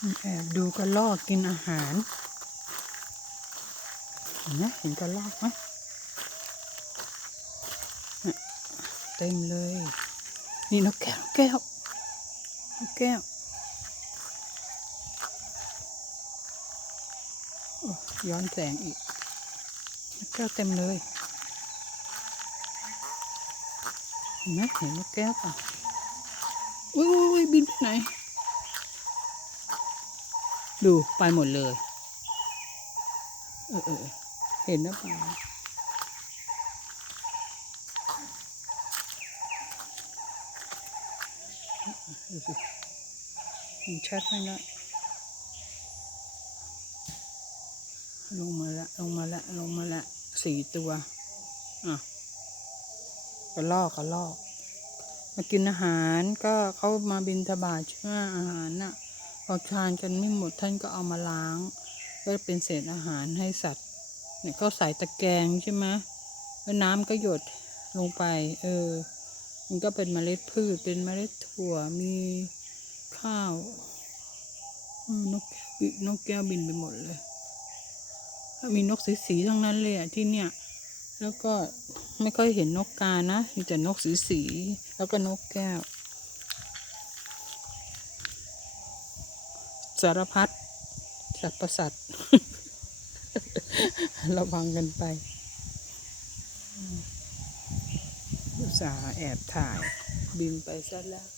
แอบดูกระลอกกินอาหาร เห็นไหมเห็นกระลอกไหมเต็มเลย นี่นกแก้วนกแก้วนกแก้วย้อนแสงอีกนกแก้วเต็มเลยเห็นไหมเห็นนกแก้วป่ะอุ้ยบินไปไหน ดูไปหมดเลย เออเออเห็นนะปล่าเห็นชัดไหมนะลงมาละ ลงมาละ ลงมาละ สี่ตัว อะกระลอกกระลอก มากินอาหารก็เขามาบินทบาทใช่ไหมอาหารน่ะ อทานกันไม่หมดท่านก็เอามาล้าง ก็เป็นเศษอาหารให้สัตว์ เนี่ยเขาใส่ตะแกรงใช่ไหมแล้วน้ำก็หยดลงไป เออ มันก็เป็นเมล็ดพืช เป็นเมล็ดถั่ว มีข้าวนกแก้วนกแก้วบินไปหมดเลย มีนกสีๆทั้งนั้นเลยอะที่เนี่ย แล้วก็ไม่ค่อยเห็นนกกานะ มีแต่นกสีๆแล้วก็นกแก้ว สารพัดสัตว์ประสัตว์ ระวังกันไป อุตส่าห์แอบถ่าย บินไปซะแล้ว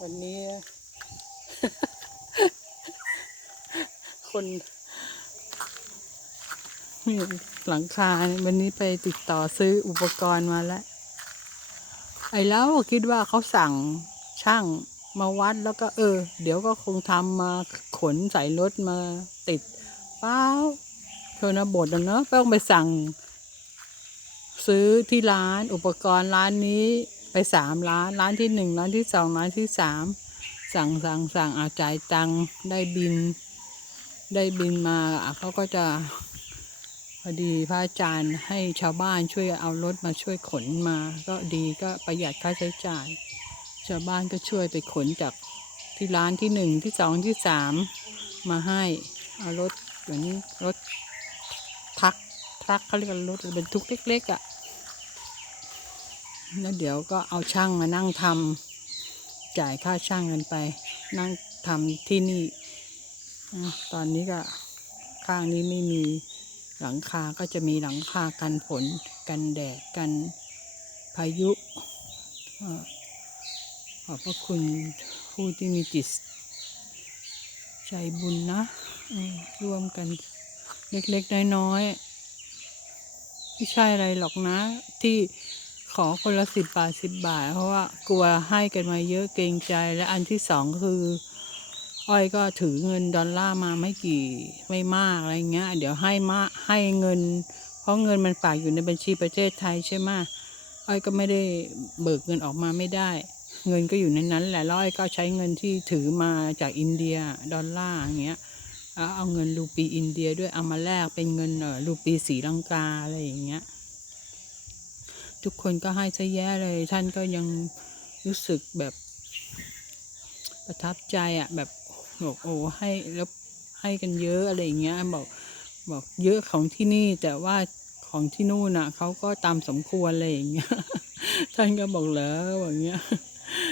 วันนี้ คนหลังคายวันนี้ไปติดต่อซื้ออุปกรณ์มาแล้ว ไอ้แล้วคิดว่าเขาสั่งช่างมาวัดแล้วก็เออ เดี๋ยวก็คงทำมาขนใส่รถมาติดเปล่าชนบทอะเนอะต้องไปสั่ง ซื้อที่ร้านอุปกรณ์ร้านนี้ไปสามร้านร้านที่หนึ่งร้านที่สองร้านที่สามสั่งสั่งสั่งอาจ่ายตังได้บิน ได้บินมาเขาก็จะ พอดีพระอาจารย์ให้ชาวบ้านช่วยเอารถมาช่วยขนมา ก็ดีก็ประหยัดค่าใช้จ่าย ชาวบ้านก็ช่วยไปขนจากที่ร้านที่หนึ่งที่สองที่สามมาให้เอารถอย่างนี้รถทักทักเขาเรียกรถบรรทุกเล็กๆอะ่ะแล้วเดี๋ยวก็เอาช่างมานั่งทำจ่ายค่าช่างกันไป นั่งทำที่นี่ตอนนี้ก็ข้างนี้ไม่มี หลังคาก็จะมีหลังคากันฝนกันแดดกันพายุเอ่อขอบพระคุณผู้ที่มีจิตใจบุญนะร่วมกันเล็กๆน้อยๆไม่ใช่อะไรหรอกนะ ที่ขอคนละสิบบาทสิบบาท เพราะว่ากลัวให้กันมาเยอะเกรงใจและอันที่สองคือ อ้อยก็ถือเงินดอลลาร์มาไม่กี่ไม่มากอะไรเงี้ย เดี๋ยวให้มาให้เงิน เพราะเงินมันฝากอยู่ในบัญชีประเทศไทยใช่ไหมอ้อยก็ไม่ได้เบิกเงินออกมาไม่ได้ เงินก็อยู่ในนั้นแหละแล้วอ้อยก็ใช้เงินที่ถือมาจากอินเดียดอลลาร์อย่างเงี้ยแล้วเอาเงินรูปีอินเดียด้วยเอามาแลกเป็นเงินเออรูปีศรีลังกาอะไรอย่างเงี้ย ทุกคนก็ให้ซะแย่เลย ท่านก็ยังรู้สึกแบบประทับใจอะ่ะแบบ บอกโอ้ให้แล้วให้กันเยอะอะไรอย่างเงี้ยบอกบอกเยอะของที่นี่แต่ว่าของที่นู่นน่ะเขาก็ตามสมควรอะไรอย่างเงี้ยท่านก็บอกเหรอแบบเงี้ย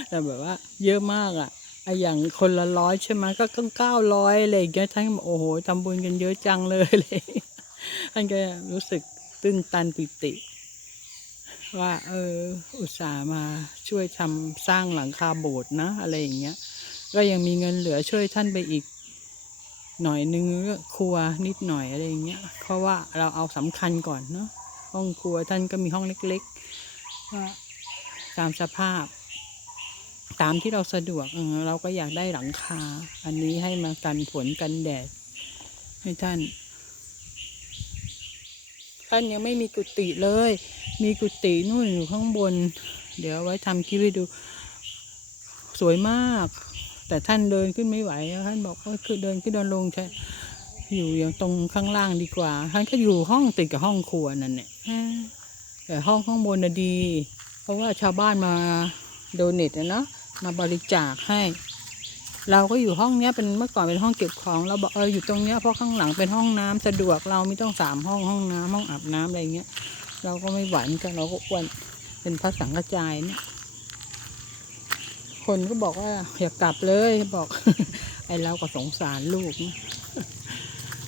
แต่แบบว่า เยอะมากอะไออย่างคนละร้อยใช่ไหมก็ต้งเก้าร้อยอะไรอย่างเงี้ยท่านก็บอกโอ้โหทำบุญกันเยอะจังเลยเลยท่านก็รู้สึกตื้นตันปิติ ว่า เออ อุตส่าห์มาช่วยทำสร้างหลังคาโบสถ์นะ อะไรอย่างเงี้ย ก็ยังมีเงินเหลือช่วยท่านไปอีกหน่อยนึงครัวนิดหน่อยอะไรอย่างเงี้ย เพราะว่าเราเอาสำคัญก่อนเนาะห้องครัวท่านก็มีห้องเล็กๆว่าตามสภาพ ตามที่เราสะดวกเออเราก็อยากได้หลังคา อันนี้ให้มากันฝนกันแดด ให้ท่าน ท่านยังไม่มีกุฏิเลย มีกุฏินู่นอยู่ข้างบน เดี๋ยวไว้ทำคลิปให้ดู สวยมาก แต่ท่านเดินขึ้นไม่ไหวท่านบอกว่าคือเดินขึ้นเดินลงใช่อยู่อย่างตรงข้างล่างดีกว่า ท่านก็อยู่ห้องติดกับห้องครัวนั่นแหละแต่ห้องข้างบนน่ะดี เพราะว่าชาวบ้านมาโดเนทอะเนาะมาบริจาคให้ เราก็อยู่ห้องเนี้ยเป็นเมื่อก่อนเป็นห้องเก็บของ เราบอกเอออยู่ตรงเนี้ยเพราะข้างหลังเป็นห้องน้ำสะดวกเราไม่ต้องสามห้องห้องน้ำห้องอาบน้ำอะไรเงี้ย เราก็ไม่ไหวนกันเราก็อ้วนเป็นพระสังฆจายเนี่ย คนก็บอกว่าอย่ากลับเลยบอก ไอ้เราก็สงสารลูก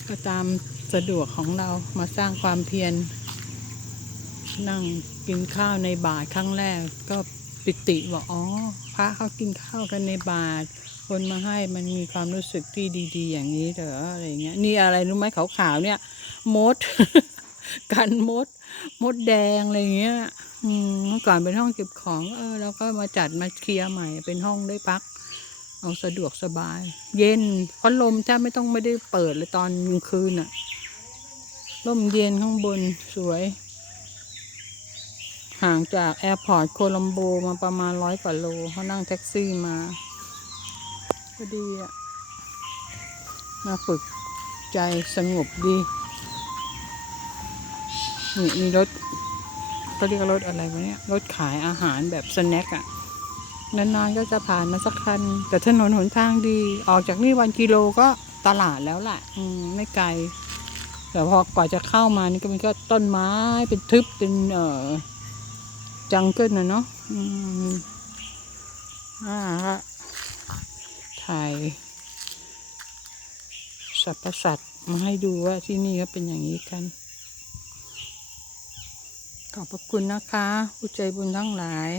ก็ตามสะดวกของเรามาสร้างความเพียรนั่งกินข้าวในบาทครั้งแรก ก็ปิติบอกอ๋อพระเขากินข้าวกันในบาทคนมาให้มันมีความรู้สึกที่ดี ๆ อย่างนี้เหรออะไรเงี้ยนี่อะไรรู้ไหมขาวๆเนี่ยมด กันมด มดแดงอะไรเงี้ย อืมเมื่อก่อนเป็นห้องเก็บของ เออแล้วก็มาจัดมาเคลียร์ใหม่ เป็นห้องได้พัก เอาสะดวกสบาย เย็นพัดลมแทบไม่ต้องไม่ได้เปิดเลยตอนกลางคืนอะร่มเย็นข้างบนสวย ห่างจากแอร์พอร์ตโคลัมโบมาประมาณร้อยกว่าโลเขานั่งแท็กซี่มาก็ดีอะมาฝึกใจสงบดี นี่มีรถเขาเรียกรถอะไรวะเนี่ย รถขายอาหารแบบสแน็คอะนานๆก็จะผ่านมาสักคัน แต่ถนนหนทางดี ออกจากนี่วันกิโลก็ตลาดแล้วแหละ อืม ไม่ไกล แต่พอกว่าจะเข้ามานี่ก็มันก็ต้นไม้เป็นทึบเป็นเอ่อจังเกิลนะเนาะ อืม อ่าฮะถ่ายสรรพสัตว์มาให้ดูว่าที่นี่ก็เป็นอย่างนี้กัน ขอบพระคุณนะคะ ผู้ใจบุญทั้งหลาย